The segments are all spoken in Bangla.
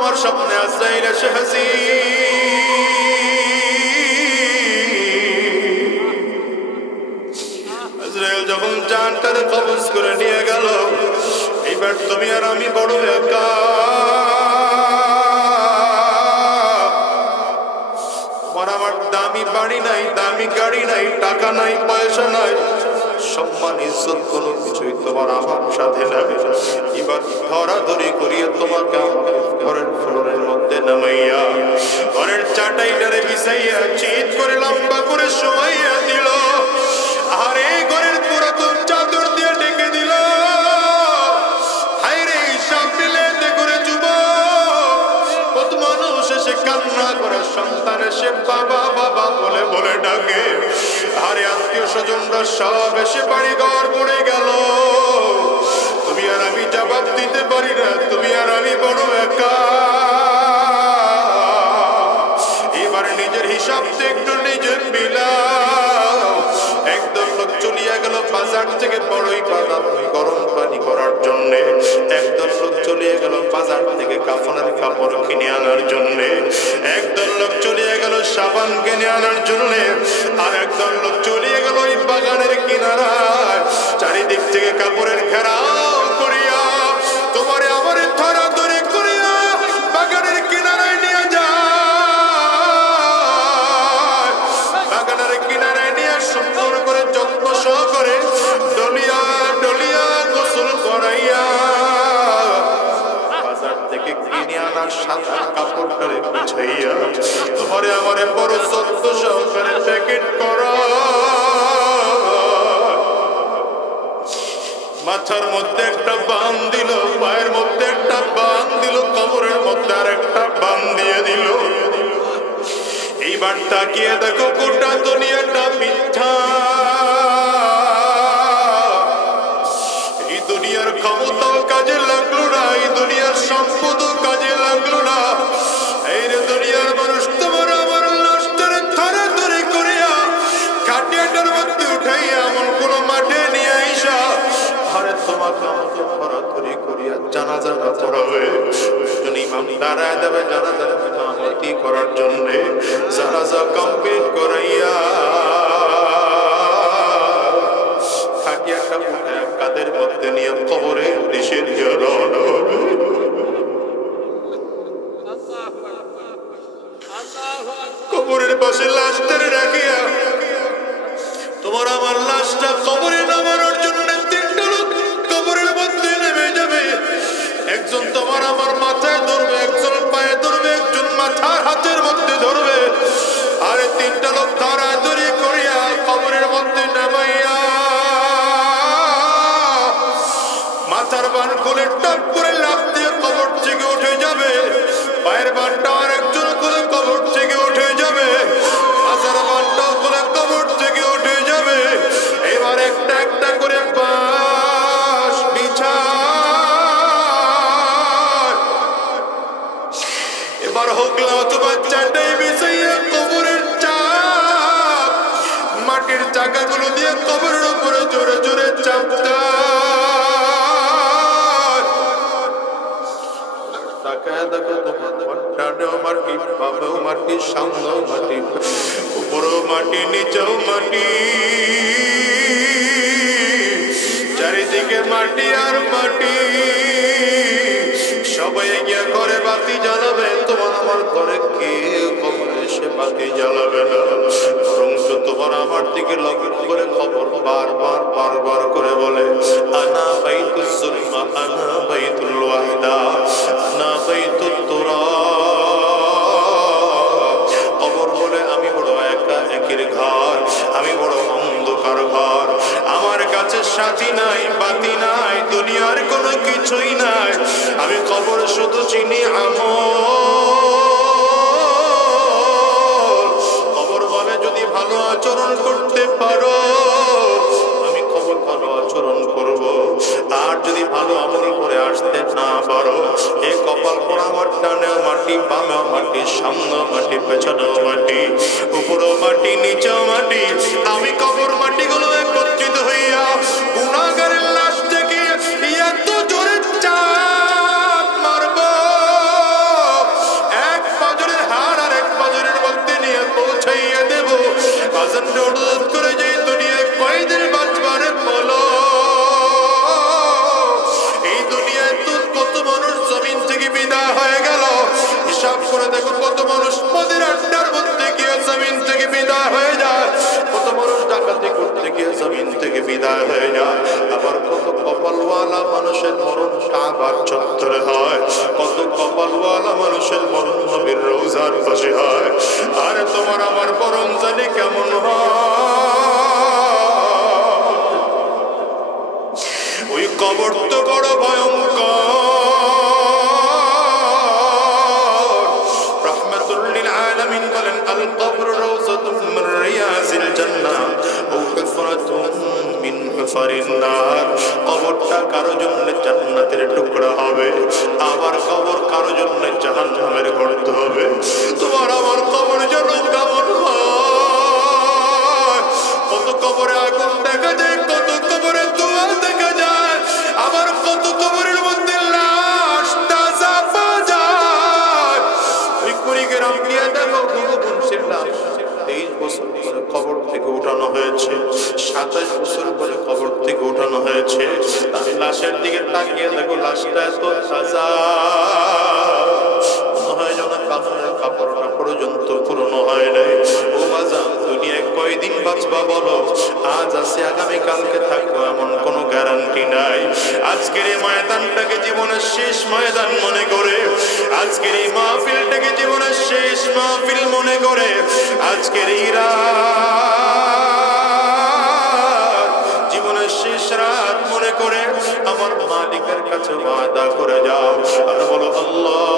আমার সামনে আজরাইল এসে আজরাইল যখন জানটারে কবজ করে নিয়ে গেল, এইবার তুমি আর আমি বড় একা। আমার দামি বাড়ি নাই, দামি গাড়ি নাই, টাকা নাই, পয়সা নাই, সম্মান ইজ্জত কোনো কিছুই তোমার আমার সাথে নাই। এবার ধরাধরি করিয়ে তোমাকে ঘরের ফ্লোরের মধ্যে নামাইয়া ঘরের চাটাইটারে বিছাইয়া চিৎ করে লম্বা করে শোয়াইয়া দিল। আর এই ঘরের পুরাতন চাদর দিয়ে ডেকে দিল। হায় রে, হিসাব মিলে করে কত মানুষ এসে কান্না করে, সন্তান এসে বাবা বাবা বলে বলে ডাকে। আরে আত্মীয় স্বজনরা সব এসে বাড়ি ঘর পড়ে গেল। তুমি আর আমি জবাব দিতে পারি না, তুমি আর আমি বড় একা। এবার নিজের হিসাব একটু নিজের মিলাও। একদল লোক চলিয়া গেল বাজার থেকে বড়ই বাজার গরম পানি করার জন্য, একদল লোক চলিয়ে গেল বাজার থেকে কাফনের কাপড় কিনে আনার জন্য, একদল লোক চলিয়ে গেল সাবান কিনে আনার জন্য, আর একদল লোক চলিয়ে গেল ওই বাগানের কিনারায় চারিদিক থেকে কাপড়ের ঘেরাও করিয়া তোমারে আমার ধরাধরি করিয়া বাগানের কিনারায় নিয়ে যায়। বাগানের কিনারায় নিয়ে সুন্দর করে যত্ন সহকারে ডলিয়া ডলিয়া গোসল করাইয়া বাজার থেকে কিনে আনা সাদা কাপড়টারে বিছাইয়া তোমারে আমারে বড় যত্ন সহকারে প্যাকেট করা। মাথার মধ্যে একটা বান দিল, পায়ের মধ্যে একটা বান দিল, কবরের মধ্যে আর একটা বান দিয়ে দিল। এইবার তাকিয়ে দেখো গোটা দুনিয়াটা মিথ্যা। এই দুনিয়ার ক্ষমতাও কাজে লাগলো না, এই দুনিয়ার সম্পদও কাজে লাগলো না। এই দুনিয়ার মানুষ তোমার আমার লাশটারে ধরাধরি করিয়া খাটিয়াটার মধ্যে উঠাইয়া এমন কোন মাঠে নিয়ে আইসা ঘরে তোমাকে আমাকে ধরাধরি করিয়া জানাজা না পড়াবে। ইমাম দাঁড়ায় দেবে জানাজার ইমামতি করার জন্য। জানাজা কমপ্লিট করাইয়া খাটিয়াটা উঠায় কাদের মধ্যে নিয়ে কবরে দেশে দিয়ে রওনা হবে। কবরের পাশে লাশটারে রাখিয়া তোমার আমার লাশটা কবরে নামানোর জন্য তিনটা লোক কবরের মধ্যে নেমে যাবে। একজন তোমার আমার মাথায় ধরবে, একজন পায়ে ধরবে, একজন মাথার হাতের মধ্যে ধরবে, আরে তিনটা লোক ধরাধরি করিয়া কবরের মধ্যে নামাইয়া মাথার বান খুলে টপ করে লাফ দিয়ে কবর থেকে উঠে যাবে। পায়ের বানটা আর একজন খুলে কবর থেকে উঠে যাবে, মাথার বানটাও খুলে কবর থেকে উঠে যাবে। এবার একটা একটা করে বাঁশ বিছা এবার হোকলা অথবা চাটাই বিছাইয়া কবরের চাপ মাটির চাকাগুলো দিয়ে কবরের উপরে জোরে জোরে চাপতা। তাকায় দেখো তোমার ডানেও মাটি, বামেও মাটি, সামনেও মাটি, উপরেও মাটি, নিচেও মাটি, চারিদিকে মাটি আর মাটি। সবাই গিয়ে ঘরে বাতি জ্বালাবে, তোমার আমার ঘরে কেউ কবরে এসে বাতি জ্বালাবে না, বরং তোমার আমার দিকে লক্ষ্য করে খবর বারবার বারবার করে বলে আনা বাইতুল যুলমা, আনা বাইতুল ওয়াহদা, আনা বাইতুত তুরাব। কবর বলে আমি বড় একা একের ঘর, আমি বড় অন্ধকার ঘর, আমার কাছে সাথী নাই, বাতি নাই, দুনিয়ার কোনো কিছুই নাই, আমি কবর শুধু চিনি আমল। কবর বলে যদি ভালো আচরণ করতে পারো আমি কবর ভালো আচরণ করব, আর যদি ভালো আমল করে আসতে না পারো এ কপাল পোড়া আমার ডানেও মাটি, বামেও মাটি, সামনেও মাটি, পেছনেও মাটি, উপরেও মাটি, নিচেও মাটি, আমি কবর মাটিগুলো একত্রিত হইয়া গুনাহগারের লাশ থেকে এত জোরে চাপ মারব বিদায় হয়ে গেল। হিসাব করে দেখো কত মানুষ মদের আড্ডার মধ্যে গিয়ে জমিন থেকে বিদায় হয়ে যায়, কত মানুষ ডাকাতি করতে গিয়ে জমিন থেকে বিদায় হয়ে যায়। আবার কত কপালওয়ালা মানুষের মরণ কাবার চত্বরে হয়, কত কপালওয়ালা মানুষের মরণ নবীর রওজার পাশে হয়। আরে তোমার আমার মরণ জানি কেমন হয়। ওই কবর তো বড় ভয়ঙ্কর। রাহমাতুল লিল আলামিন বলেন, আল কবর রাউযাতুম মিন রিয়াজিল জান্নাহ আও হুফরাতুম মিন হুফারিন নার। কবরটা কারো জন্য জান্নাতের টুকরা হবে, আবার কবর কারো জন্য জাহান্নামের গর্ত হবে। তোমার আমার কবর যেন কেমন হয়। কত কবরে আগুন দেখা যায়, কত কবরে ধোঁয়া দেখা যায়, আবার কত কবরের মধ্যে লাশ তাজা পাওয়া যায়। ওই কুড়িগ্রাম গিয়ে দেখো মুন্সির লাশ 23 বছর পরে কবর থেকে উঠানো হয়েছে, 27 বছর পরে কবর থেকে উঠানো হয়েছে। তার লাশের দিকে তাকিয়ে দেখো লাশটা এত তাজা, মনে হয় যেন কাফনের কাপড়টা পর্যন্ত পুরনো হয় নাই। ও বাজান, দুনিয়ায় কয়দিন বাঁচবা বলো? আজ আছে আগামীকালকে থাকবো এমন কোনো গ্যারান্টি নাই। আজকের এই ময়দানটাকে জীবনের শেষ ময়দান মনে করে, আজকের এই মাহফিলটাকে জীবনের শেষ মাহফিল মনে করে, আজকের এই রাত জীবনের শেষ রাত মনে করে আমার মালিকের কাছে ওয়াদা করে যাও আর বলো, আল্লাহ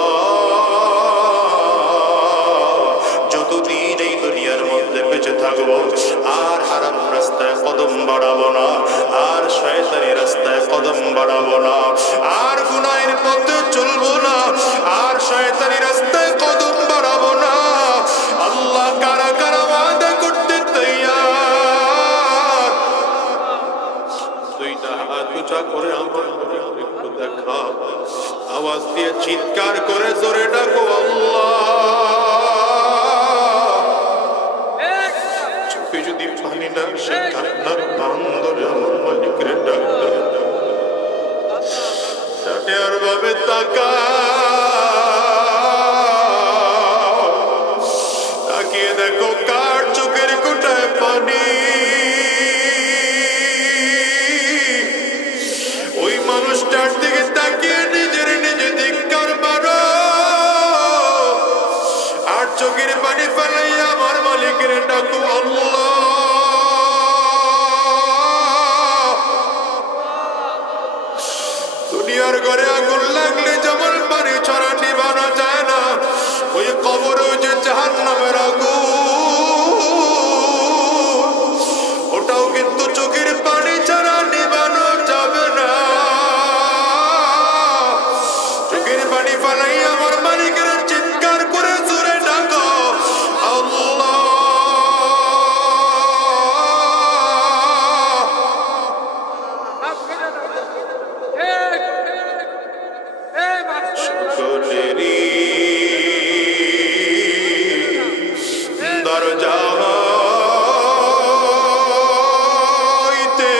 যতদিন এই দুনিয়ার মধ্যে বেঁচে থাকবো আর হারাম রাস্তায় কদম বাড়াবো না, আর শয়তানি রাস্তায় কদম বাড়াবো না, আর গুনাহের পথে চলবো না, আর শয়তানি রাস্তায় কদম বাড়াবো না। আল্লাহ কারা কারা ওয়াদা করতে তৈয়ার? দুইটা হাত উঁচা করে আমার একটু দেখা, আওয়াজ দিয়ে চিৎকার করে জোরে ডাকো আল্লাহ। যদি পানি না সে কান্নার বান্দরে আমার মালিকের ডাক ডাকে আর ভাবে তাকিয়ে দেখো কার চোখের কোটায় পানি। ওই মানুষটার দিকে তাকিয়ে নিজের নিজে ধিক্কার মারো, আর চোখের পানি ফেলাইয়া আমার মালিকের ডাকো আল্লাহ। দুনিয়ার ঘরে আগুন লাগলে যেমন পানি ছড়া নিভানো যায় না, ওই কবরে যে জাহান্নামের আগুন, ওটাও কিন্তু চোখের পানি ছাড়া নিভানো যাবে না। চোখের পানি ফেলাই আমার মালিকের চিৎকার করে জোরে ডাকো আল্লাহ। সকলেরই দরজা হইতে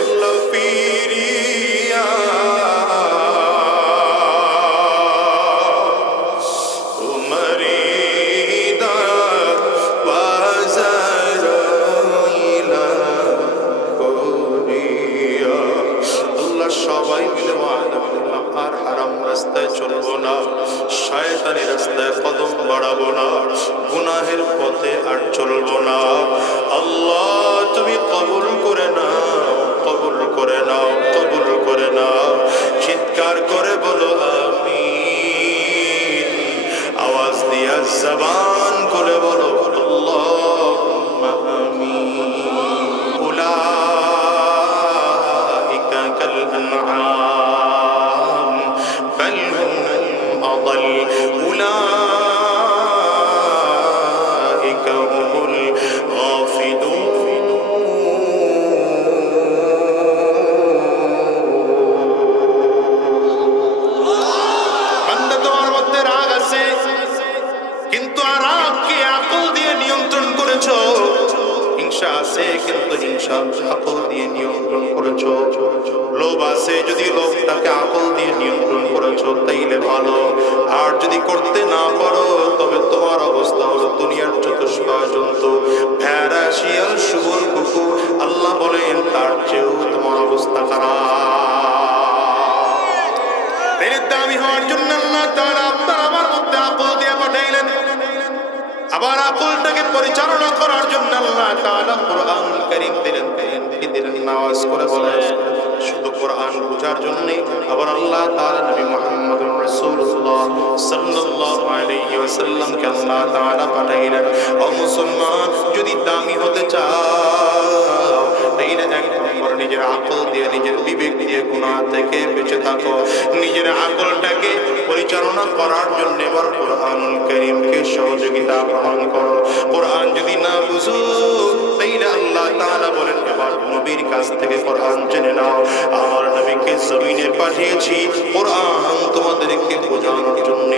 আল্লাহ ফিরিয়া তোমারি বাজার ইলা করিয়া। আল্লাহ সবাই মিলে ওয়াদা করলাম আর হারাম রাস্তায় চলবো না, শয়তানি রাস্তায় কদম বাড়াবো না, গুনাহের পথে আর চলবো না। আল্লাহ তুমি কবুল করে নাও, কবুল করে নাও, কবুল করে নাও। চিৎকার করে বলো আমিন। আওয়াজ দিয়া জবান খুলে বলো আল্লাহুম্মা আমিন। উলাইকা কাল আনআম বাল হুম আদাল, উলাইকা হুমুল গাফিলুন। বান্দা তোমার মধ্যে রাগ আছে, কিন্তু রাগকে আকল দিয়ে নিয়ন্ত্রণ করেছো। হিংসা আছে, কিন্তু হিংসা আকল দিয়ে নিয়ন্ত্রণ করেছো। লোভ আছে, যদি লোকটাকে আকল দিয়ে নিয়ন্ত্রণ করেছো তাইলে ভালো, আর যদি করতে না পারো তবে তোমার অবস্থা হলো দুনিয়ার চতুষ্পা জন্তু, ভেড়া, শিয়াল, শুয়োর, কুকুর, আল্লাহ বলেন তার চেয়েও তোমার অবস্থা খারাপ। দামি হওয়ার জন্য আল্লাহ তাআলা আপনার আমার মধ্যে আকল দিয়ে পাঠাইলেন। আবার আকলটাকে পরিচালনা করার জন্য আল্লাহ তাআলা কোরআনুল কারীম দিলেন। নামাজ করে বলেন শুধু কোরআন বোঝার জন্য। আবার আল্লাহ তাআলা নবী মুহাম্মদুর রাসূলুল্লাহ সাল্লাল্লাহু আলাইহি ওয়াসাল্লামকে আল্লাহ তাআলা পাঠাইলেন। ও মুসলমান, যদি দামি হতে চাও তাইলে এক নম্বর নিজের আকল দিয়ে, নিজের বিবেক দিয়ে গুনাহ থেকে বেঁচে থাকো। নিজের আকলটাকে পরিচালনা করার জন্য এবার কোরআনুল কারীমকে সহযোগিতা প্রদান করো। কোরআন যদি না বুঝো তাইলে আল্লাহ তাআলা বলেন এবার নবীর কাছ থেকে কোরআন জেনে নাও। আমার নবীকে জমিনে পাঠিয়েছি কোরআন তোমাদেরকে বোঝানোর জন্য।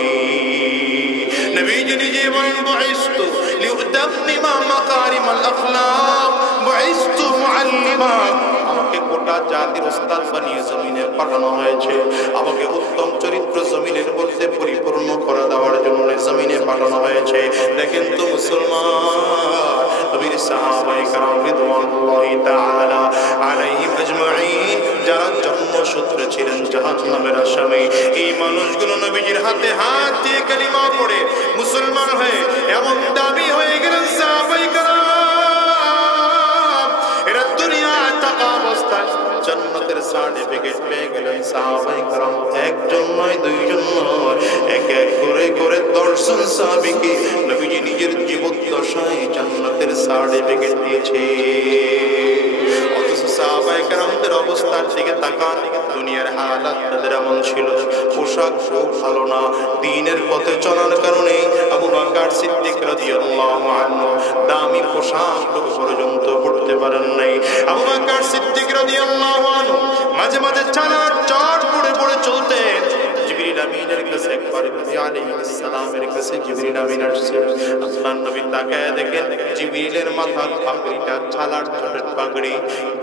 নবীজি নিজে বলেন বুইস্তু লিউতাম্মিমা মাকারিমাল আখলাক, বুইস্তু মুআল্লিমা, আমাকে গোটা জাতির ওস্তাদ বানিয়ে জমিনে পাঠানো হয়েছে। আমাকে উত্তম চরিত্র জমিনের মধ্যে পরিপূর্ণ করে দেওয়ার জন্য জমিনে পাঠানো হয়েছে। দেখেন তো মুসলমান, নবীর সাহাবায়ে কেরাম রিদওয়ানুল্লাহি তাআলা আলাইহিম আজমাইন যারা জন্মসূত্রে ছিলেন জাহান্নামের আসামি, এই মানুষগুলো নবীজির হাতে হাত দিয়ে কালিমা পড়ে মুসলমান হয়ে এমন দাবি হয়ে গেলেন সাহাবায়ে কেরাম, এরা দুনিয়ায় থাকা অবস্থায় জান্নাতের সার্টিফিকেট পেয়ে গেলেন সাহাবায়ে কেরাম। একজন নয়, দুইজন নয়, এক এক করে করে 10 জন সাহাবীকে নবীজি নিজের জীবদ্দশায় জান্নাতের সার্টিফিকেট দিয়েছে। অথচ সাহাবায়ে কেরামদের অবস্থার দিকে তাকান, দুনিয়ার হালাত তাদের এমন ছিল, পোশাক খুব ভালো না। দ্বীনের পথে চলার কারণে আবু বকর সিদ্দিক রাদিয়াল্লাহু আনহু দামি পোশাক পর্যন্ত পড়তে পারেন নাই। আবু বকর সিদ্দিক রাদিয়াল্লাহু আনহু মাঝে মাঝে চালার চট পড়ে পড়ে চলতেন। জিবরিল আমিনের কাছে একবার নবী আলাইহিস সালামের কাছে জিবরিল আমিন আসছে। আল্লাহর নবী তাকায় দেখেন জিবরিলের মাথার পাগড়িটা ছালার চটের পাগড়ি,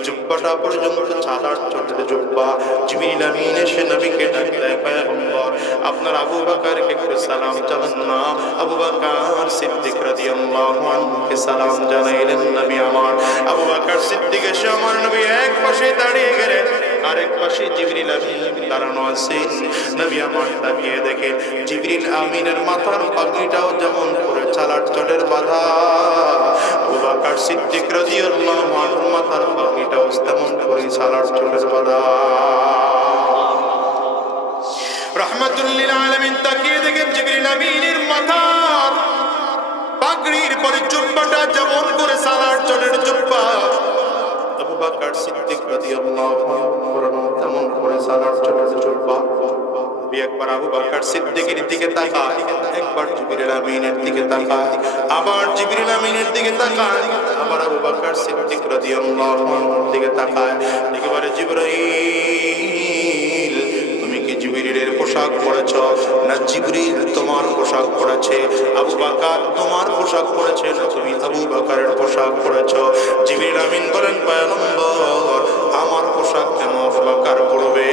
জুব্বাটা পর্যন্ত ছালার চটের জুব্বা। জিবরিল আমিন এসে নবীকে ডাকলেন, পয়গম্বর আপনার আবু বকরকে একটু সালাম জানান না। আবু বকর সিদ্দিক রাদিয়াল্লাহু আনহুকে সালাম জানাইলেন। নবী আমার আবু বকর সিদ্দিক এসে আমার নবী এক পাশে দাঁড়িয়ে গেলেন, আরেক পাশে জিবরিল আমিন দাঁড়ানো আছেন। নবী আমার তাকিয়ে দেখেন জিবরিল আমিনের মাথার পাগড়িটাও যেমন করে ছালার চটের বাঁধা, আবু বকর সিদ্দিক রাদিয়াল্লাহু আনহুর মাথার পাগড়িটাও তেমন করে ছালার চটের বাঁধা। রাহমাতুল লিল আলামিন তাকিয়ে দেখেন জিবরিল আমিনের মাথার পাগড়ির পরে জুব্বাটা যেমন করে ছালার চটের জুব্বা, আবু বকর সিদ্দিক রাদিয়াল্লাহু আনহু তেমন করে ছালার চটের জুব্বা। একবার আবু বকর সিদ্দিকের দিকে তাকায়, একবার জিবরিল আমিনের দিকে তাকায়, আবার জিবরিল আমিনের দিকে তাকায়, আবার আবু বকর সিদ্দিক রাদিয়াল্লাহু আনহুর দিকে তাকায়। একেবারে জিবরাইল তুমি কি জিবরিলের পোশাক পরেছ? না জিবরিল তোমার পোশাক পরেছে। আবু বকর তোমার পোশাক পরেছে না তুমি আবু বকরের পোশাক পরেছ? জিবরিল আমিন বলেন পয়গম্বর আমার পোশাক কেন আবু বকর পরবে?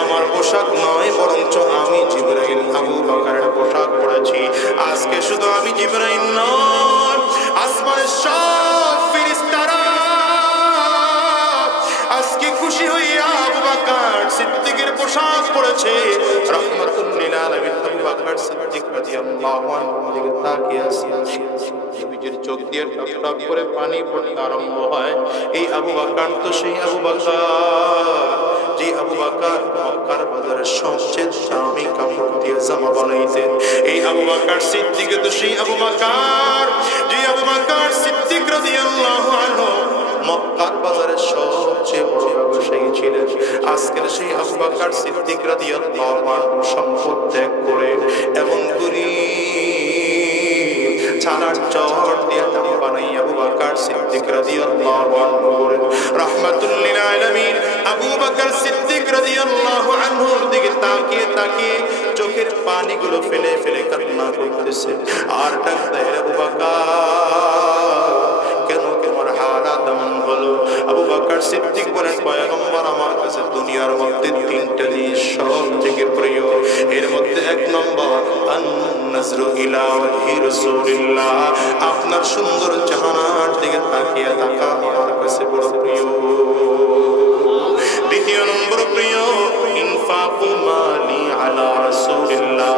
আমার পোশাক নয়, বরঞ্চ আমি জিবরাইল আবু বকরের পোশাক পরেছি। আজকে শুধু আমি জিবরাইল নয়, আসমানের সব ফেরেশতারা আজকে খুশি হইয়া আবু বকর সিদ্দিকের পোশাক পরেছে। রাহমাতুল লিল আলামিন আবু বকর সিদ্দিক রাদিয়াল্লাহু আনহু দিকে তাকিয়ে আছে। নবীজির চোখ দিয়ে টপ টপ করে পানি পড়তে আরম্ভ হয়। এই আবু বকর তো সেই আবু বকর যে আবু বকর মক্কার বাজারে সবচেয়ে দামি কাপড় দিয়ে জামা বানাইতেন। এই আবু বকর সিদ্দিক তো সেই আবু বকর যে আবু বকর সিদ্দিক রাদিয়াল্লাহু আনহু মক্কার বাজারে সবচেয়ে বড় ব্যবসায়ী ছিলেন। আজকের সেই আবু বকর সিদ্দিক রাদিয়াল্লাহু আনহু সম্পদ ত্যাগ করে এমন করি ছালার চট দিয়ে জামা বানাই আবু বকর সিদ্দিক রাদিয়াল্লাহু আনহু করেন। রাহমাতুল লিল আলামিন আবু বকর সিদ্দিক রাদিয়াল্লাহু আনহুর দিকে তাকিয়ে তাকিয়ে চোখের পানিগুলো ফেলে ফেলে কান্না করতেছে আর ডাকতে আবু বকর কেন তোমার হালাত এমন হলো? আবু বকর বকর সিদ্দিক বলেন, পয়গম্বর আমার কাছে দুনিয়ার মধ্যে তিনটা জিনিস সবথেকে প্রিয়। এর মধ্যে এক নম্বর আন-নাজরু ইলা ওয়াজহি রাসূলিল্লাহ, আপনার সুন্দর চেহারার দিকে তাকিয়ে থাকা আমার কাছে বড় প্রিয়। দ্বিতীয় নম্বর প্রিয় ইনফাকু মালি আলা রাসূলিল্লাহ,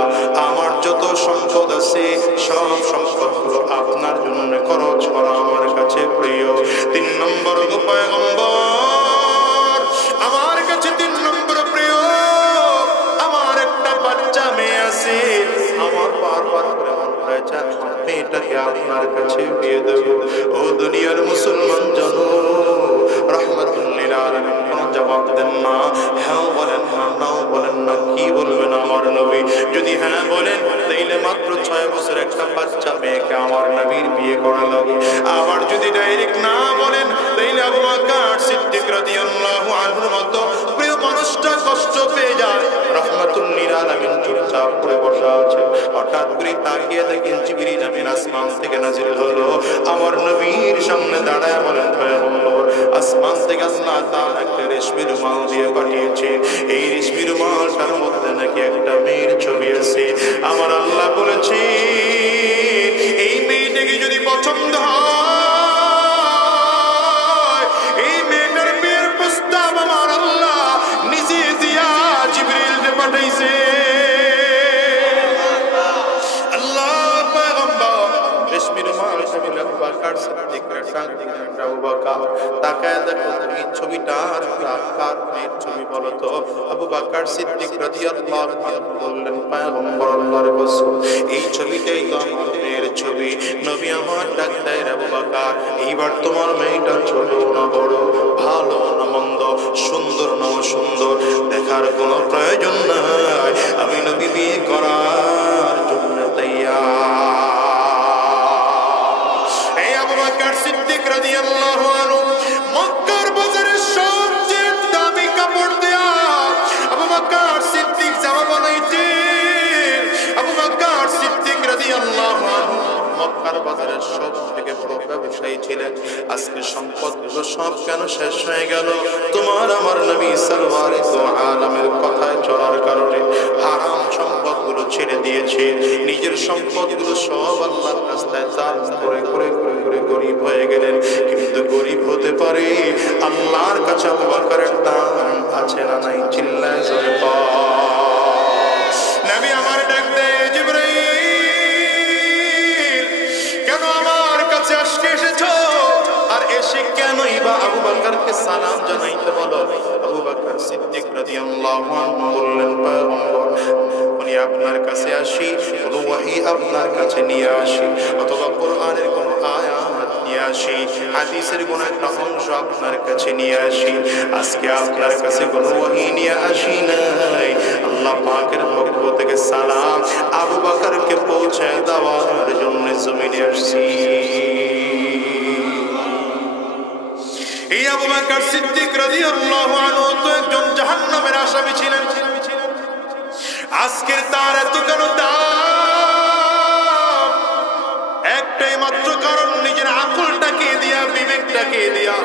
আমার যত সম্পদ আছে সব সম্পদগুলো আপনার জন্য খরচ করা আমার কাছে প্রিয়। তিন নম্বর গো পয়গম্বর আমার কাছে তিন নম্বর প্রিয়, আমার একটা বাচ্চা মেয়ে আছে, আমার বারবার করে মন চায় মেয়েটাকে আপনার কাছে বিয়ে দেব। ও দুনিয়ার মুসলমান জানো, রাহমাতুল লিল আলামিন কোনো জবাব দেন না, হ্যাঁ বলেন না, নাও বলেন না, কি বলবেন আমার নবী? যদি হ্যাঁ বলেন তাইলে মাত্র 6 বছর একটা বাচ্চা মেয়েকে আমার নবীর বিয়ে করা লাগে। আবার যদি ডাইরেক্ট না বলেন তাইলে আবু বকর সিদ্দিক রাদিয়াল্লাহু আনহুর মতো প্রিয় মানুষটা কষ্ট পেয়ে যায়। রাহমাতুল লিল আলামিন চুপচাপ করে বসা আছে, হঠাৎ করে তাকিয়ে দেখেন জিবরিল আমিন আসমান থেকে নাজিল হলো, আমার নবীর সামনে দাঁড়ায় বলেন, পয়গম্বর আসমান থেকে আল্লাহ তাআলা একটা রেশমি রুমাল দিয়ে পাঠিয়েছে, এই রেশমি রুমালটার মধ্যে নাকি একটা মেয়ের ছবি আছে। আমার আল্লাহ বলেছে এই মেয়েটাকে যদি পছন্দ হয়, এই মেয়েটার বিয়ের প্রস্তাব আমার আল্লাহ নিজে দিয়া জিবরিলকে পাঠাইছে। আল্লাহ পয়গম্বর রেশমি রুমাল ছবি আবু বকর সিদ্দিকের সাথে আবু বকর তাকায় দেখো এই ছবিটার কার মেয়ের ছবি বলো তো? আবু বকর সিদ্দিক রাদিয়াল্লাহু আনহু বললেন, পয়গম্বর আল্লাহর রাসূল এই ছবিটাই তো আমার মেয়ের ছবি। নবী আমার ডাক দেয়, আবু বকর এইবার তোমার মেয়েটা ছোট না বড়, ভালো না মন্দ, সুন্দর না অসুন্দর দেখার কোনো প্রয়োজন নাই, আমি নবী বিয়ে করার জন্য তৈয়ার। এই আবু বকর সিদ্দিক রাদিয়াল্লাহু আনহু মক্কার বাজারে সবচেয়ে দামি কাপড় দেয়া আবু বকর সিদ্দিক জামা বানাইতে। আবু বকর সিদ্দিক রাদিয়াল্লাহু আনহু মক্কার বাজারের সবথেকে বড় ব্যবসায়ী ছিলেন। আজকে সম্পদগুলো সব কেন শেষ হয়ে গেল? তোমার আমার নবী সারওয়ারে দু আলমের কথায় চলার কারণে হারাম সম্পদগুলো ছেড়ে দিয়েছে, নিজের সম্পদগুলো সব আল্লাহর রাস্তায় দান করে করে করে করে গরিব হয়ে গেলেন। কিন্তু গরিব হতে পারে, আল্লাহর কাছে আবু বকরের দাম আছে না নাই? চিল্লায় জোরে বল। নবী আমার ডাক দেয়, জিবরাইল কেন আমার কাছে আজকে এসেছো? আর এসে কেনই বা আবু বকরকে সালাম জানাইতে বলো? আবু বকর সিদ্দিক রাদিয়াল্লাহু আনহু বললেন, পয়গম্বর উনি আপনার কাছে আসি, কোন ওহী আপনার কাছে নিয়ে আসি, অথবা কোরআনের কোন আয়াত নিয়ে আসি, হাদিসের কোন একটা অংশ আপনার কাছে নিয়ে আসি, আজকে আপনার কাছে কোন ওহী নিয়ে আসি নাই, আল্লাহ পাকের পক্ষ থেকে সালাম আবু বকরকে পৌঁছে দেওয়ার জন্য জমিনে আসছি। এই আবু বকর সিদ্দিক রাদিয়াল্লাহু আনহু তো একজন জাহান্নামের আসামি ছিলেন। আজকের তার এত কেন দাম? একটাই মাত্র কারণ, নিজের আকলটাকে দিয়া, বিবেকটাকে দিয়া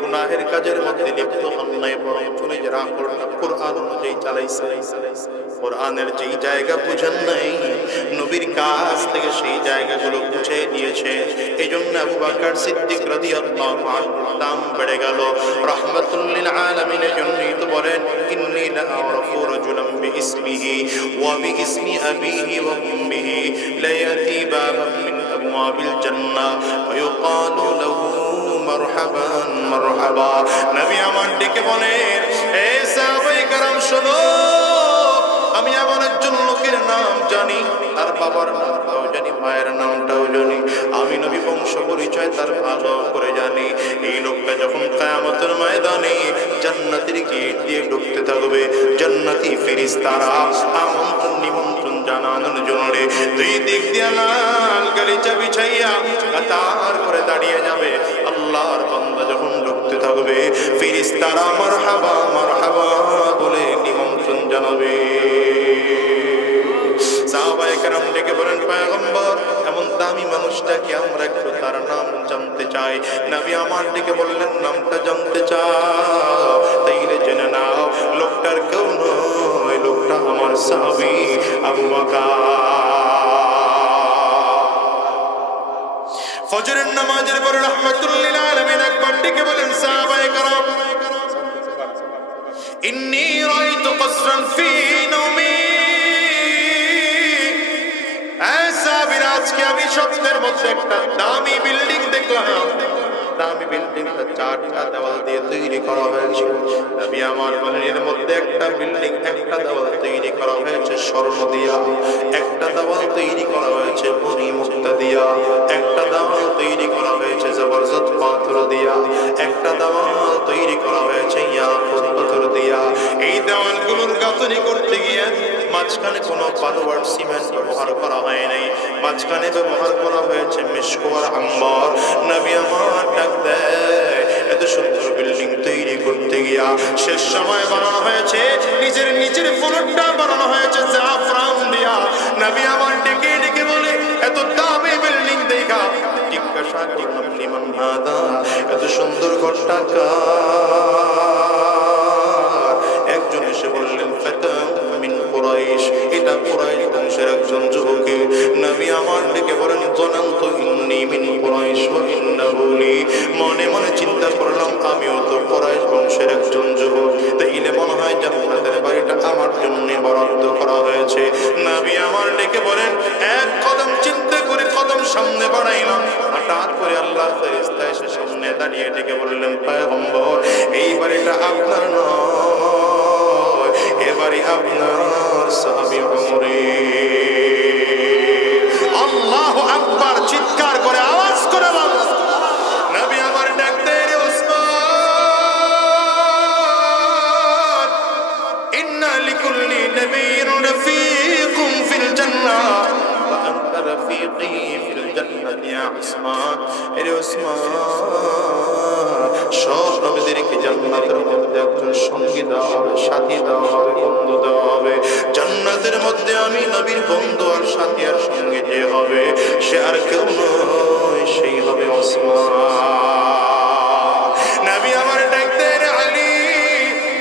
গুনাহের কাজের মধ্যে লিপ্ত হন নাই, বরং নিজের আকলটা কোরআন অনুযায়ী চালাইছে। কোরআনের যেই জায়গা বুঝেন নাই, নবীর কাছ থেকে সেই জায়গাগুলো বুঝে দিয়েছে। এই জন্য আবু বকর সিদ্দিক রাদিয়াল্লাহু আনহুর দাম বেড়ে গেল। রাহমাতুল লিল আলামিনের জন্যই তো বলেন, ইন্নী লাআরাফু রাজুলান বিইসমিহি ওয়া বিইসমি আবিহি ওয়া উম্মিহি লা ইয়াতি বাবান মিন আবওয়াবিল জান্নাহ ওয়া ইউকালু লাহু মারহাবান মারহাবা। নবী আমার ডেকে বলেন, হে সাহাবায়ে কেরাম শোনো, আমি এমন একজন লোকের নাম জানি, তার বাবার নামটাও জানি, মায়ের নামটাও জানি, আমি নবী বংশ পরিচয় তার ভালো করে জানি। এই লোকটা যখন কিয়ামতের ময়দানে জান্নাতের গেট দিয়ে ঢুকতে থাকবে, জান্নাতি ফেরেশতারা আমন্ত্রণ নিমন্ত্রণ জানানোর জন্য দুই দিক দিয়ে লাল গালিচা বিছাইয়া কাতার করে দাঁড়িয়ে যাবে। আল্লাহর বান্দা যখন ঢুকতে থাকবে, ফেরেশতারা মারহাবা মারহাবা বলে নিমন্ত্রণ জানাবে। সাহাবায়ে কেরাম ডেকে বলেন পয়গম্বর এমন দামি মানুষটাকে আমরা একটু তার নাম জানতে চাই। নবী আমার ডেকে বললেন নামটা জানতে চাও তাইলে জেনে নাও লোকটার কেউ নয়, লোকটা আমার সাহাবী আবু বকর। ফজরের নামাজের পর রাহমাতুল লিল আলামিন একবার ডেকে বলেন সাহাবায়ে কেরাম ইন্নী রাআইতু কসরান ফি নাওমি, আজকে আমি স্বপ্নের মধ্যে একটা দামি বিল্ডিং দেখলাম। দামি বিল্ডিংটা 4টা দেওয়াল দিয়ে তৈরি করা হয়েছে। নবী আমার বলেন এর মধ্যে একটা বিল্ডিং একটা দেওয়াল তৈরি করা হয়েছে স্বর্ণ দিয়া, একটা দেওয়াল তৈরি করা হয়েছে মণিমুক্তা দিয়া, একটা দেওয়াল তৈরি করা হয়েছে জবরদস্ত পাথর দিয়া, একটা দেওয়াল তৈরি করা হয়েছে ইয়াকুত পাথর দিয়া। এই দেওয়ালগুলোর গাঁথনি করতে গিয়ে মাঝখানে কোনো বালু আর সিমেন্ট ব্যবহার করা হয় নাই, মাঝখানে ব্যবহার করা হয়েছে মিশক আর আম্বর। নবী আমার ডাক দেয় এত সুন্দর বিল্ডিং তৈরি করতে গিয়া শেষ সময় বানানো হয়েছে নিজের ফ্লোরটা বানানো হয়েছে জাফরান দিয়া। নবী আমার ডেকে ডেকে বলে এত দামি বিল্ডিং দেখা জিজ্ঞাসা করলাম লিমান হাদা, এত সুন্দর ঘরটা কার? একজন এসে বললেন ফাতা মিন কুরাইশ, এটা কুরাইশ বংশের একজন যুবকের। নবী আমার ডেকে বলেন জানান্তু ইন্নী মিন কুরাইশ ওয়া ইন্নাহু লি, মনে মনে চিন্তা করলাম আমিও তো কুরাইশ বংশের একজন যুবক, তাইলে মনে হয় জান্নাতের বাড়িটা আমার জন্য বরাদ্দ করা হয়েছে। নবী আমার ডেকে বলেন এক কদম চিন্তা করে কদম সামনে বাড়াইলাম, হঠাৎ করে আল্লাহর ফেরেশতা এসে সামনে দাঁড়িয়ে ডেকে বললেন পয়গম্বর এই বাড়িটা আপনার নয়, এ বাড়ি আপনার সাহাবী উমরের। আল্লাহু আকবার চিৎকার করে আওয়াজ করে বলো। নবী আমার ডাক দেয় রে উসমান ইন্না লিকুল্লি নাবিয়্যিন রাফীকুম ফিল জান্নাহ ওয়া আনতা রাফীকি ফিল জান্নাত ইয়া উসমান। রে উসমান সব নবীদেরকে জান্নাতের মধ্যে একজন সঙ্গী দেওয়া হবে, সাথী দেওয়া হবে, বন্ধু দেওয়া হবে। জান্নাতের মধ্যে আমি নবীর বন্ধু আর সাথী আর সঙ্গী যে হবে সে আর কেউ নয়, সেই হবে ওসমান। নবী আমার ডাক দেয় রে আলী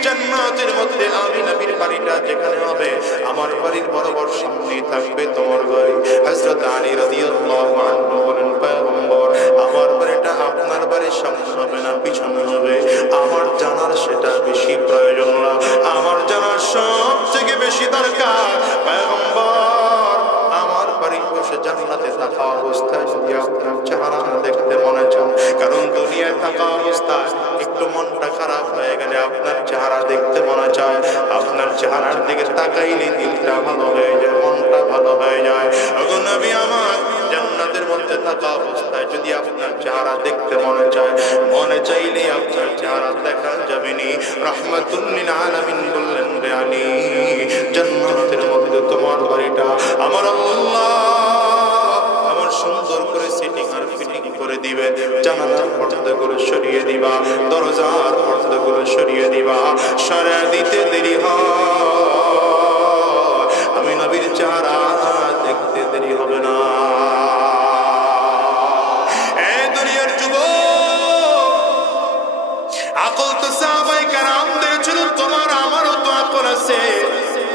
জান্নাতের মধ্যে আমি নবীর বাড়িটা যেখানে হবে আমার বাড়ির বরাবর সামনে থাকবে তোমার ভাই হযরত আলী রাদিয়াল্লাহু আনহু বলেন পয়গম্বর আমার বাড়িটা আপনার বাড়ির সামনে হবে না পিছনে হবে, আমার জানার সেটা বেশি প্রয়োজন না, আমার জানার সবথেকে বেশি দরকার পয়গম্বর আমার বাড়ির বসে জান্নাতে থাকা অবস্থায় যদি আপনার চেহারা দেখতে মনে চান, কারণ দুনিয়ায় থাকা অবস্থায় একটু মনটা খারাপ হয়ে গেলে আপনার চেহারা দেখতে মনে চায়, আপনার চেহারার দিকে তাকাইলে দিলটা ভালো হয়ে যায়, মনটা ভালো হয়ে যায়। ওগো নবী আমার জান্নাতের মধ্যে থাকা অবস্থায় যদি আপনার চেহারা দেখতে মনে চায়, মনে চাইলে আপনার চেহারা দেখা যাবে নি। রাহমাতুল লিল আলামিন বললেন রে আলী জান্নাতের মধ্যে তোমার বাড়িটা আমার আল্লাহ আমার সুন্দর করে সেটিং আর ফিটিং করে দিবে, জানালার পর্দাগুলো সরিয়ে দিবা, দরজার পর্দাগুলো সরিয়ে দিবা, সরিয়ে দিতে দেরি হয় আমি নবীর চেহারা দেখতে দেরি হবে না। এই দুনিয়ার যুবক আকল তো সাহাবায়ে কেরামদের ছিল, তোমার আমারও তো আকল আছে,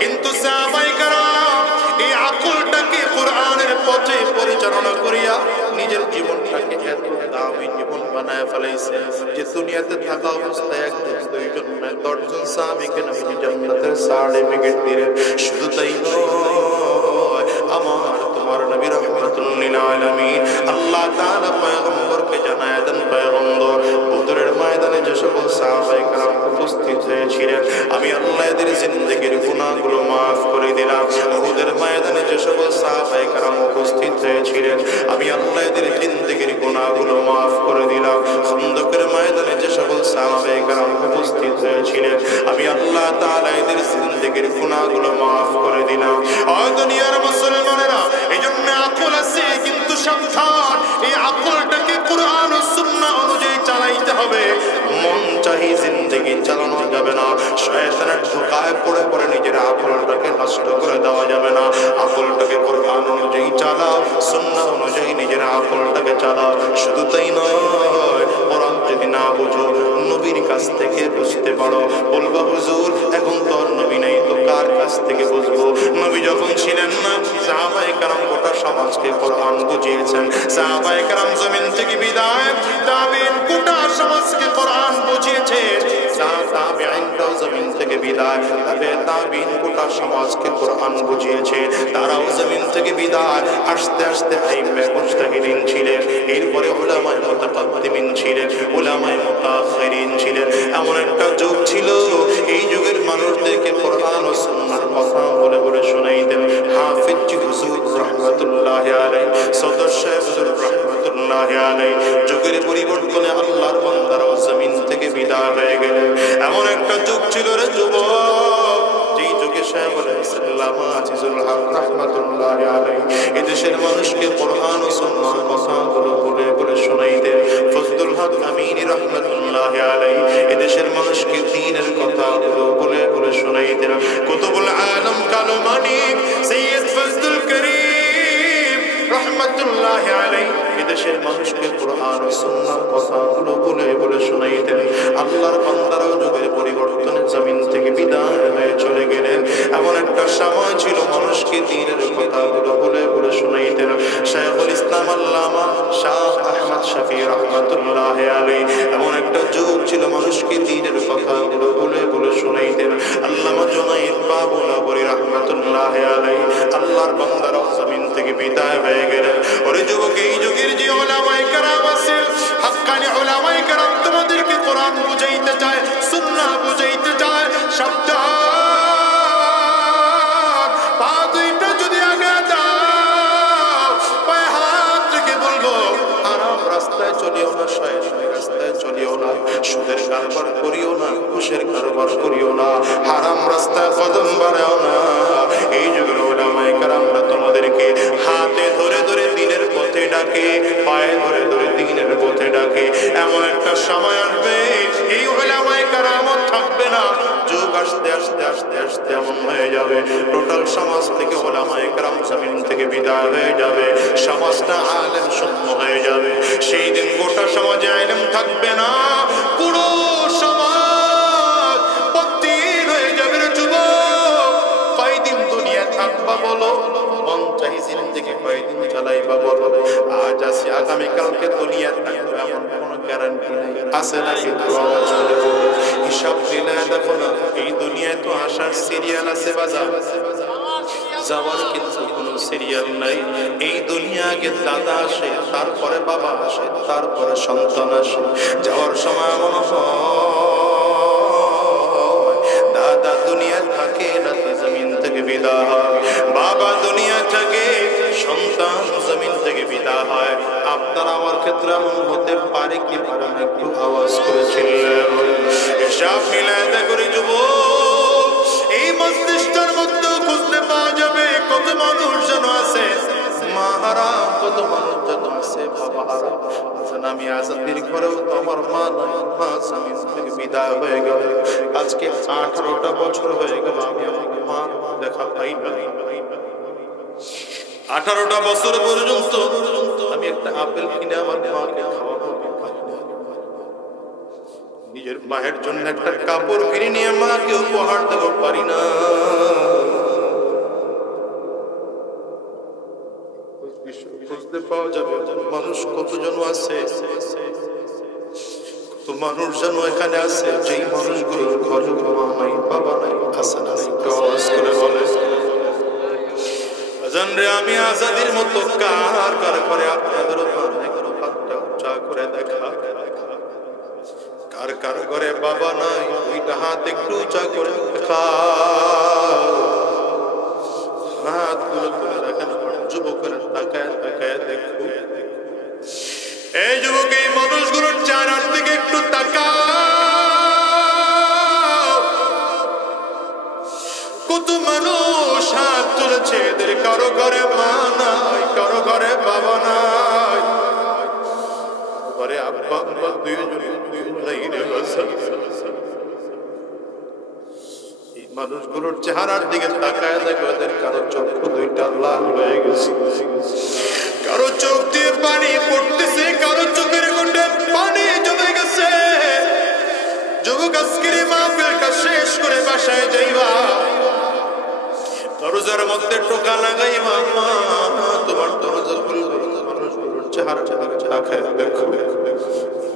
কিন্তু সাহাবায়ে কেরাম এই আকলটাকে কোরআনের পথে পরিচালনা করিয়া নিজের জীবনটাকে এত দামি জীবন বানায় ফেলাইছে যে দুনিয়াতে থাকা অবস্থায় একজন দুইজন 10 জন সাহাবীকে নবী জান্নাতের সার্টিফিকেট দিলেন। শুধু তাই নয় আমার তোমার নবী রাহমাতুল লিল আলামিন আল্লাহ তাআলা পয়গম্বরকে জানায় দেন পয়গম্বর বদরের ময়দানে যে সকল সাহাবায়ে কেরাম উপস্থিত হয়েছিলেন আমি আল্লাহ এদের জিন্দেগির গুনাহগুলো মাফ করে দিলাম। উহুদের ময়দানে যে সকল সাহাবায়ে কেরাম উপস্থিত হয়েছিলেন আমি আল্লাহ এদের জিন্দেগির গুনাহগুলো মাফ করে দিলাম। খন্দকের ময়দানে যে সকল সাহাবায়ে কেরাম উপস্থিত হয়েছিলেন আমি আল্লাহ তাআলা এদের জিন্দেগির গুনাহগুলো মাফ করে দিলাম। ও দুনিয়ার মুসলমানেরা এইজন্য আকল আছে কিন্তু সাবধান, এই আকলটাকে কুরআন ও সুন্নাহ অনুযায়ী চালাইতে হবে। মন চাহি জিন্দেগি চালানো যাবে না। শয়তানের ধোঁকায় পড়ে পড়ে নিজের আকলটাকে নষ্ট করে দেওয়া যাবে না। আকলটাকে কোরআন অনুযায়ী চালাও, সুন্নাহ অনুযায়ী নিজের আকলটাকে চালাও। শুধু তাই নয়, কোরআন যদি না বুঝো, নবীর কাছ থেকে বুঝতে পারো। বলবা হুজুর এখন তো আর নবী নেই, তো কার কাছ থেকে বুঝবো? নবী যখন ছিলেন না, সাহাবায়ে কেরাম গোটা সমাজকে কোরআন বুঝিয়েছেন। সাহাবায়ে কেরাম জমিন থেকে বিদায়, তাবিঈন গোটা সমাজকে কোরআন বুঝিয়েছে। তাবিঈনরাও জমিন থেকে বিদায়, তাবিঈন গোটা সমাজকে কোরআন বুঝিয়েছে। তারাও জমিন থেকে বিদায়, আস্তে আস্তে আইম্মে মুজতাহিদিন ছিলেন, এরপরে উলামায়ে মুতাকাদ্দিমিন ছিলেন, উলামায়ে মুতাআখিরিন ছিলেন। এমন একটা যুগ ছিল, এই যুগের মানুষদেরকে কোরআন ও সুন্নাহর কথা বলে বলে শোনাইতেন হাফিজ হুজুর রাহমাতুল্লাহি আলাইহি, সদর সাহেব হুজুর রাহমাতুল্লাহি আলাইহি। যুগের পরিবর্তনে আল্লাহর বান্দারাও জমিন থেকে বিদায় হয়ে গেলেন। এমন একটা যুগ ছিল রে যুবক, যেই যুগে সাহেব আল্লামা আজিজুল হক রাহমাতুল্লাহি আলাইহি এদেশের মানুষকে কোরআন ও সুন্নাহর কথাগুলো বলে বলে শোনাইতেন। ফজলুল হক আমিনী রাহমাতুল্লাহি আলাইহি এদেশের মানুষকে দ্বীনের কথাগুলো বলে বলে শোনাইতেন। কুতুবুল আলম কালো মানিক সৈয়দ ফজলুল করিম রাহমাতুল্লাহি আলাইহি এদেশের মানুষকে কোরআন ও সুন্নাহর কথাগুলো বলে বলে শোনাইতেন। আল্লাহর বান্দারাও যুগের পরিবর্তনে জমিন থেকে বিদায় হয়ে চলে গেলেন। এমন একটা সময় ছিল মানুষকে দ্বীনের কথাগুলো বলে বলে শোনাইতেন। শাইখুল ইসলাম আল্লামা শাহ আহমদ শফি রাহমাতুল্লাহি আলাইহি এমন একটা যুগ ছিল মানুষকে দ্বীনের কথাগুলো বলে বলে শোনাইতেন। আল্লামা জুনাইদ বাবুনগরী রাহমাতুল্লাহি আলাইহি আল্লাহর বান্দারাও জমিন থেকে বিদায় হয়ে গেলেন। ওরে যুবক, এই যুগের যে উলামায়ে কেরাম আছেন, হাক্কানি উলামায়ে কেরাম তোমাদেরকে কোরআন বুঝাইতে চায়, সুন্নাহ বুঝাইতে চায়। সাবধান, পা দুইটা যদি আগে দাও, পায়ে হাত রেখে বলবো হারাম রাস্তায় চলিও না, শয়তানি রাস্তায় চলিও না, সুদের কারবার করিও না, ঘুষের কারবার করিও না, হারাম রাস্তায় কদম বাড়াও না। এই যুগের উলামায়ে কেরামরা তোমাদেরকে হাতে ধরে ধরে দ্বীনের পথে ডাকে, পায়ে ধরে ধরে দ্বীনের পথে ডাকে। এমন একটা সময় আসবে এই উলামায়ে কেরামত থাকবে না। যুগ আস্তে আস্তে আস্তে আস্তে এমন হয়ে যাবে টোটাল সমাজ থেকে উলামায়ে কেরাম জমিন থেকে বিদায় হয়ে যাবে, সমাজটা আলেম শূন্য হয়ে যাবে। সেই দিন গোটা সমাজে আলেম থাকবে না, পুরো সমাজ পতিত হয়ে যাবে রে যুবক। কয়দিন দুনিয়া থাকবা বলো, মন চাই জিন্দেগি কয়দিন চালাইবা বলো। আজ আছে আগামীকালকে দুনিয়া থাকবে এমন কোনো গ্যারান্টি নাই, আছে নাকি? হিসাব দিলে দেখো না, এই দুনিয়ায় তো আসার সিরিয়াল আছে বাজার, যাওয়ার কিন্তু কোনো সিরিয়াল নাই। এই দুনিয়া আগে দাদা আসে, তারপরে বাবা আসে, তারপরে সন্তান আসে। যাওয়ার সময় মনে হয় দাদা দুনিয়া থাকে না, জমিন থেকে বিদায় হয়। বাবা দুনিয়া থাকে, সন্তান জমিন থেকে বিদায় হয়। আপনার আমার ক্ষেত্রে এমন হতে পারে কি পারে না? একটু আওয়াজ করেছিলেন হিসাব মিলায় দেখো যুবক, এই মস্তিষ্কের মধ্যে খুঁজতে পাওয়া যাবে কত মানুষ যেন আছে মা হারা, কত মানুষ যেন আছে বাবা হারা। আমি আজাদির ঘরেও তো আমার মা নাই, মা জমিন থেকে বিদায় হয়ে গেল। আজকে 18টা বছর হয়ে গেল আমি আমার মা দেখা পাই না। 18টা বছর পর্যন্ত আমি একটা আপেল কিনে আমার মাকে খাওয়াবো, নিজের মায়ের জন্য একটা কাপড় কিনে নিয়ে মাকে উপহার দেবো পারি না। খুঁজতে পাওয়া যাবে মানুষ কতজন আছে, কত মানুষ যেন এখানে আছে যেই মানুষগুলোর ঘরে মা নাই, বাবা নাই, আছে না? আওয়াজ করে বলে জানরে আমি আজাদির মতো কার কার করে আপনাদের হাতটা উঁচা করে দেখা, কার কার ঘরে বাবা নাই, দুইটা হাত একটু উঁচা করে দেখা, হাতগুলো তুলে দেখেন। যুবকের তাকায় তাকায় দেখো, এই যুবক এই মানুষগুলোর চেহারার দিকে একটু তাকাও। কত মানুষ হাত তুলেছে, এদের কারো ঘরে মা নাই, কারো ঘরে বাবা নাই, ঘরে আব্বা আম্মা দুইজন নাই রে বাসা। মানুষগুলোর চেহারার দিকে তাকায় দেখো এদের কারো চক্ষু দুইটা লাল হয়ে গেছে, কারো চোখ দিয়ে পানি পড়তেছে, কারো চোখের কোণে পানি জমে গেছে। যুবক আজকের মাহফিলটা শেষ করে বাসায় যাইবা, দরজার মধ্যে টোকা লাগাইবা, মা তোমার দরজা খুলবে, মানুষগুলোর চেহারা তাকায় দেখো।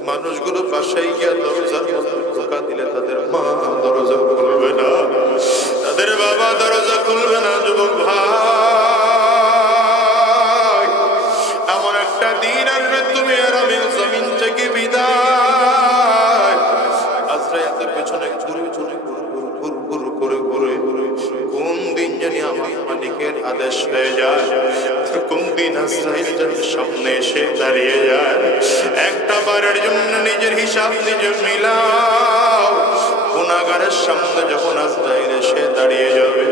মানুষগুলো বাসায় গিয়ে দরজার মধ্যে টোকা দিলে তাদের মা দরজা খুলবে না, তাদের বাবা দরজা খুলবে না। যুবক ভাই, এমন একটা দিন আসবে তুমি আর আমি জমিন থেকে বিদায়। আজরাইলের পেছনে ঘুরে ঘুরে কোন দিন জানি আমার মালিকের আদেশ হয়ে যায়, কোন দিন আজরাইল জানি সামনে এসে দাঁড়িয়ে যায়। একটা বারের জন্য নিজের হিসাব নিজে মিলাও। গুনাহগারের সামনে যখন আজরাইল এসে দাঁড়িয়ে যাবে,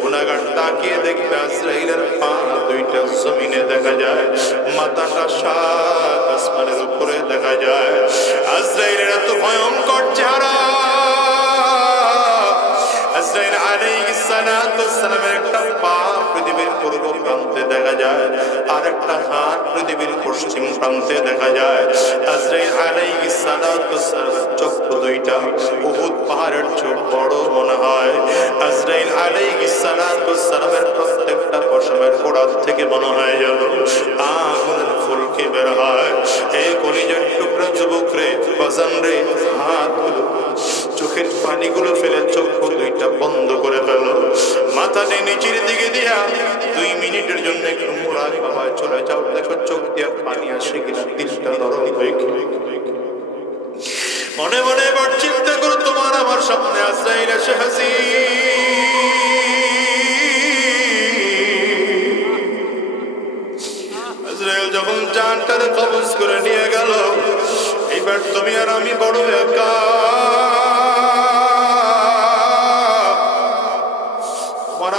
গুনাহগার তাকিয়ে দেখবে আজরাইলের পা দুইটা জমিনে দেখা যায়, মাথাটা সাত আসমানের উপরে দেখা যায়। আজরাইলের এত ভয়ঙ্কর চেহারা। আজরাইল আলাইহিস সালাতু ওয়াস সালামের একটা পা পৃথিবীর পূর্ব প্রান্তে দেখা যায়, আর একটা হাত পৃথিবীর পশ্চিম প্রান্তে দেখা যায়। আজরাইল আলাইহিস সালাতু ওয়াস সালামের চক্ষু দুইটা উহুদ পাহাড়ের চেয়ে বড় মনে হয়। আজরাইল আলাইহিস সালাতু ওয়াস সালামের প্রত্যেকটা পশমের গোড়া থেকে মনে হয় যেন আগুনের ফুলকি বের হয়। এই কলিজার টুকরা যুবক রে, বাজান রে, হাতগুলো চোখের পানিগুলো ফেলে চক্ষু দুইটা বন্ধ করে ফেলো, মাথাটা নিচের দিকে দিয়া 2 মিনিটের জন্য একটু মুরাকাবায় চলে যাও। দেখো চোখ দিয়ে পানি আসে কিনা, দিলটা নরম হয়ে গেল। মনে মনে এবার চিন্তা করো, তোমার আমার সামনে আজরাইল এসে হাজির। আজরাইল যখন জানটারে কবজ করে নিয়ে গেল, এবার তুমি আর আমি বড় একা।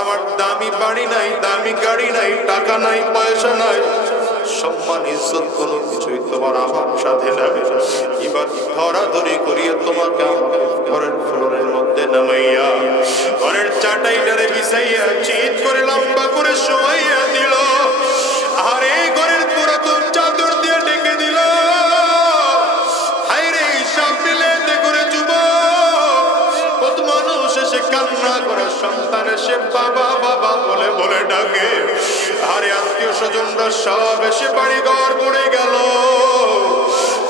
আমার দামি বাড়ি নাই, দামি গাড়ি নাই, টাকা নাই, পয়সা নাই, সম্মান ইজ্জত কোনো কিছুই তোমার আমার সাথে নাই। এবার ধরাধরি করিয়ে তোমাকে ঘরের ফ্লোরের মধ্যে নামাইয়া, ঘরের চাটাইটারে বিছাইয়া চিৎ করে লম্বা করে শোয়াইয়া দিল। আর এই ঘরের পুরাতন চাদর দিয়ে ডেকে দিল। হায় রে, হিসাব মিলে করে যুবক কত মানুষ এসে কান্না করে, সন্তান এসে বাবা বাবা বলে বলে ডাকে। আরে আত্মীয় স্বজনরা সব এসে বাড়ি ঘর পড়ে গেল।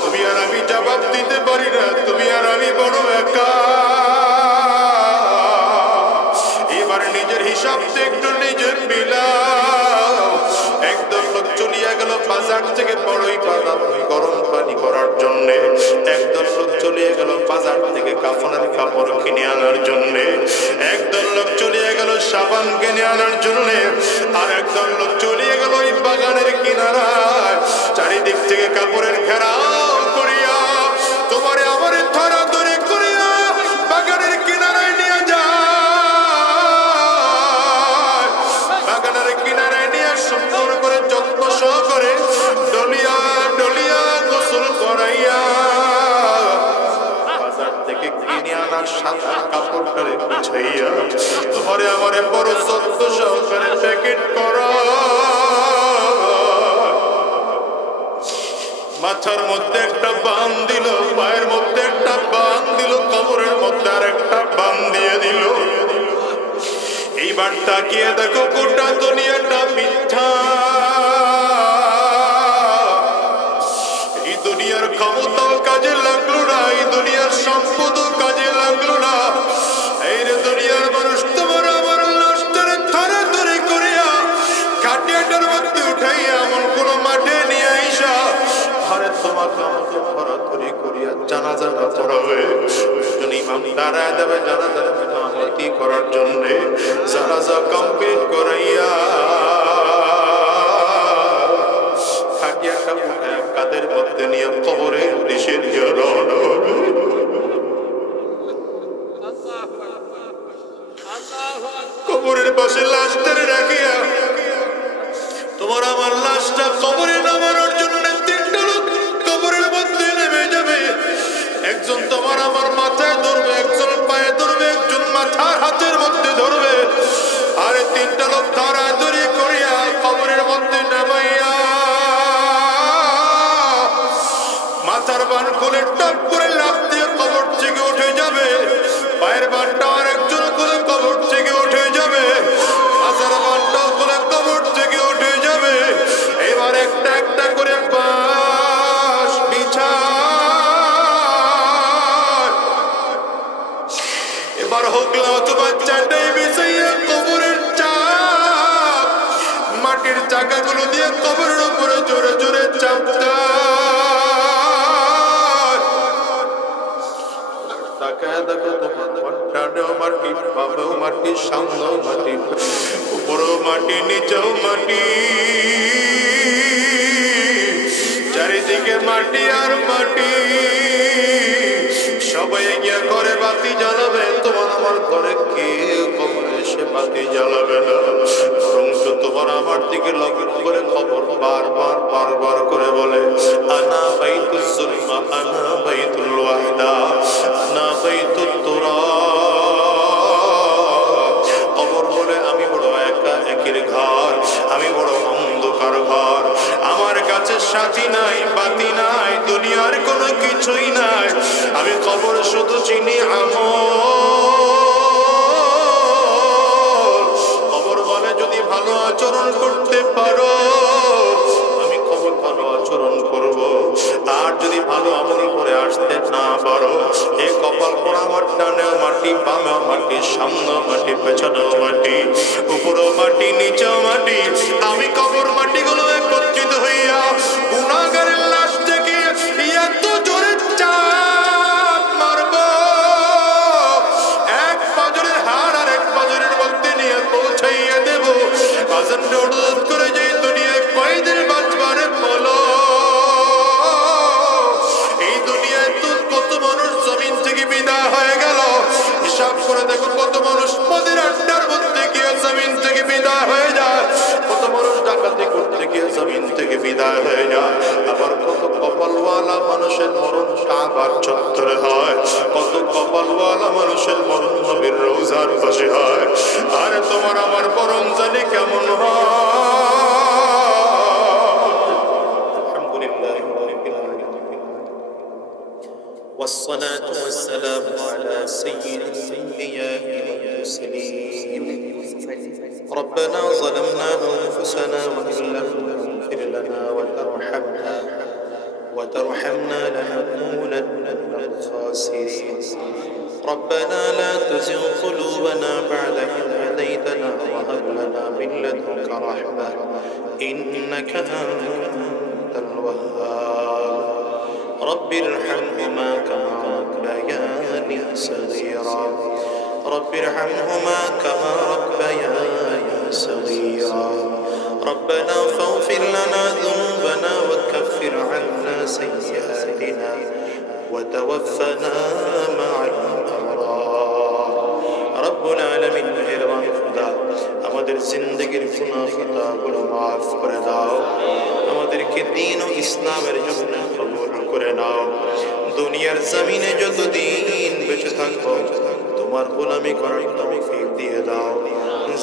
তুমি আর আমি জবাব দিতে পারি না, তুমি আর আমি বড় একা। এবার নিজের হিসাব একটু নিজের মিলাও। একদম লোক চলিয়া গেল বাজার থেকে বড়ই বাজার গরম পানি করার জন্য। একদল লোক চলিয়ে গেল বাজার থেকে কাফনের কাপড় কিনে আনার জন্য। একদল লোক চলিয়ে গেল সাবান কিনে আনার জন্য। আর একদল লোক চলিয়ে গেল ওই বাগানের কিনারায়, চারিদিক থেকে কাপড়ের ঘেরাও করিয়া তোমারে আমারে ধরা ধরে করিয়া বাগানের কিনারায় নিয়ে যায়। বাগানের কিনারায় নিয়ে সুন্দর করে যত্ন সহকারে ডলিয়া ডলিয়া গোসল করাইয়া বাজার থেকে কিনে আনা সাদা কাপড়টারে বিছাইয়া তোমারে আমারে বড় যত্ন সহকারে প্যাকেট করা। মাথার মধ্যে একটা বান দিল, পায়ের মধ্যে একটা বান দিল, কবরের মধ্যে আর একটা বান দিয়ে দিল। এইবার তাকিয়ে দেখো গোটা দুনিয়াটা মিথ্যা। এই দুনিয়ার ক্ষমতাও কাজে লাগলো না, এই দুনিয়ার সম্পদও কাজে লাগলো না। এই রে দুনিয়ার মানুষ তোমার আমার লাশটারে ধরে ধরে করিয়া খাটিয়াটার মধ্যে উঠাইয়া এমন কোন মাঠে নিয়ে আইসা ঘরে তোমাকে আমাকে ধরাধরি করিয়া জানাজা না পড়াবে। ইমাম দাঁড়ায় দেবে জানাজার ইমামতি করার জন্য। জানাজা কমপ্লিট করাইয়া খাটিয়াটা উঠায় কাদের মধ্যে নিয়ে কবরের দিশে নিয়ে রওনা হবে। কবরের পাশে লাশটারে রাখিয়া তোমার আমার লাশটা কবরে নামানোর জন্য 3টা লোক কবরের মধ্যে নেমে যাবে। একজন তোমার আমার মাথায় ধরবে, একজন পায়ে ধরবে, একজন মাথার হাতের মধ্যে ধরবে, আর তিনটা লোক ধরাধরি করিয়া কবরের মধ্যে নামাইয়া মাথার বান খুলে টপ করে লাফ দিয়ে কবর থেকে উঠে যাবে, পায়ের বানটা আর একজন খুলে কবর থেকে উঠে যাবে, মাথার বানটাও খুলে কবর থেকে উঠে যাবে। এবার একটা একটা করে বাঁশ বিছা, এবার হোকলা অথবা চাটাই বিছাইয়া কবরের চাপ মাটির চাকাগুলো দিয়ে কবরের উপরে জোরে জোরে চাপতা। মাটি, বাবাও মাটি, সামনেও মাটি, উপরেও মাটি, নিচেও মাটি, চারিদিকে মাটি আর মাটি। সবাই গিয়া ঘরে বাতি জ্বালাবে, তোমার আমার ঘরে কেউ কবরে এসে বাতি জ্বালাবে না, বরং তোমার আমার দিকে লক্ষ্য করে খবর বারবার বারবার করে বলে, আনা বাইতুল যুলমা, আনা বাইতুল ওয়াহদা, আনা বাইতুত তুরাব। কবর বলে আমি বড় একা একের ঘর, আমি বড় অন্ধকার ঘর, আমার কাছে সাথী নাই, বাতি নাই, দুনিয়ার কোনো কিছুই নাই, আমি কবর শুধু চিনি আমল। কবর বলে যদি ভালো আচরণ করতে পারো আমি কবর ভালো আচরণ করব, আর যদি ভালো আমল করে আসতে না পারো এ কপাল পোড়া আমার ডানেও মাটি, বামেও মাটি, সামনেও মাটি, পেছনেও মাটি, উপরেও মাটি, নিচেও মাটি, আমি কবর মাটিগুলো একত্রিত হইয়া গুনাহগারের লাশ থেকে এত জোরে চাপ মারব, এক পাজরের হাড় আর এক পাজরের মধ্যে নিয়ে পৌঁছাইয়া দেব। বাজানটা অনুরোধ করে যে দুনিয়ায় কয়দিন বাঁচবারে বলো, এই দুনিয়ায় তো কত মানুষ জমিন থেকে বিদায় হয়ে গেল, হিসাব করে দেখো কত মানুষ মদের আড্ডার মধ্যে গিয়ে জমিন থেকে বিদায় হয়ে যায়, কত মানুষ ডাকাতি করতে গিয়ে জমিন থেকে বিদায় হয়ে যায়, আবার কত কপালওয়ালা মানুষের মরণ কাবার চত্বরে হয়, কত কপালওয়ালা মানুষের মরণ নবীর রওজার পাশে হয়। আরে তোমার আমার বরং জানি কেমন হয়। আলহামদুলিল্লাহ রাব্বিল আলামিন, والصلاة والسلام على سيد الأنبياء والمرسلين. ربنا ظلمنا أنفسنا وإن لم تغفر لنا وترحمنا لنكونن من الخاسرين. ربنا لا تزغ قلوبنا بعد إذ هديتنا وهب لنا من لدنك رحمة إنك أنت الوهاب. رب ارحمهما كما ربياني صغيرا، رب ارحمهما كما ربياني صغيرا. ربنا فاغفر لنا ذنوبنا وكفر عنا سيئاتنا وتوفنا مع الأبرار. رب العالمين মেহেরবান খোদা, আমাদের জিন্দেগির গুনাহ খাতাগুলো মাফ করে দাও, আমাদেরকে দ্বীন ও ইসলামের জন্য কবুল করে নাও। দুনিয়ার জমিনে যতদিন বেঁচে থাকবো তোমার গোলামি করার তৌফিক দিয়ে দাও।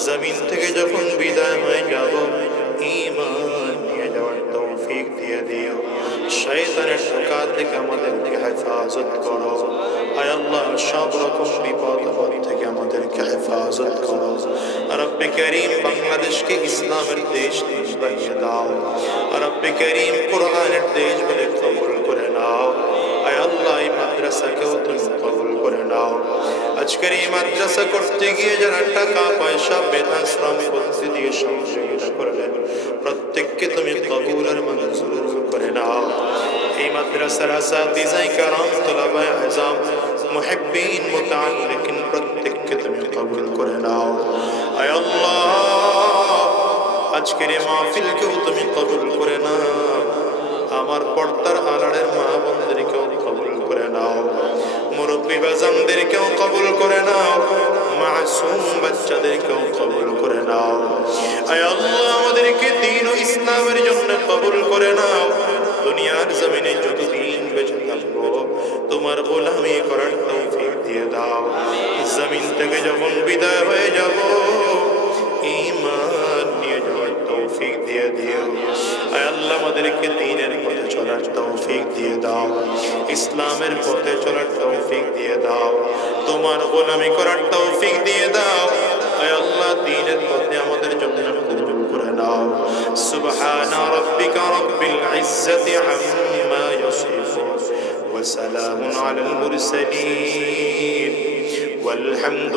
জমিন থেকে যখন বিদায় হয়ে যাব ঈমান নিয়ে যাওয়ার তৌফিক দিয়ে দিও। শয়তানের ধোঁকা থেকে আমাদেরকে হেফাজত করো। আয় আল্লাহ, সব রকম বিপদ আপদ থেকে আমাদেরকে হেফাজত করো। রব্বে করিম, বাংলাদেশকে ইসলামের দেশ বানিয়ে দাও। রব্বে করিম, কোরআনের দেশ বলে কবুল করে নাও। আয় আল্লাহ, এই মাদ্রাসাকেও তুমি কবুল করে নাও। আজকের এই মাদ্রাসা করতে গিয়ে যারা টাকা পয়সা বেতন শ্রম বুদ্ধি দিয়ে সহযোগিতা করবেন প্রত্যেককে তুমি কবুল আর মঞ্জুর করে নাও। এই মাদ্রাসার আসাতিজা کرام, তলাবায়ে আযম, মুহিব্বিন, মুতাআল্লিকিন প্রত্যেককে তুমি কবুল করে নাও। আয় আল্লাহ, আজকের এই মাহফিলকেও তুমি কবুল করে নাও। আমার পর্দার আড়ালের মা বোনদেরকেও কবুল করে নাও। মুরব্বী বাজানদেরকেও কবুল করে নাও। মাসুম বাচ্চাদেরকেও কবুল করে নাও। আয় আল্লাহ, আমাদেরকে দ্বীন ও ইসলামের জন্য কবুল করে নাও। দুনিয়ার জমিনে যতদিন বেঁচে থাকবো তোমার গোলামি করার তৌফিক দিয়ে দাও। জমিন থেকে যখন বিদায় হয়ে যাব ঈমান নিয়ে যাওয়ার তৌফিক দিয়ে দিও। আয় আল্লাহ আমাদেরকে দ্বীনের পথে চলার তৌফিক দিয়ে দাও, ইসলামের পথে চলার তৌফিক দিয়ে দাও, তোমার গোলামি করার তৌফিক দিয়ে দাও। আয় আল্লাহ দ্বীনের পথে আমাদের জন্য কবুল করে নাও। সুবহানা রাব্বিকা রাব্বিল ইজ্জাতি আম্মা ইয়াসিফুন ওয়া সালামুন আলাল মুরসালিন ওয়াল হামদু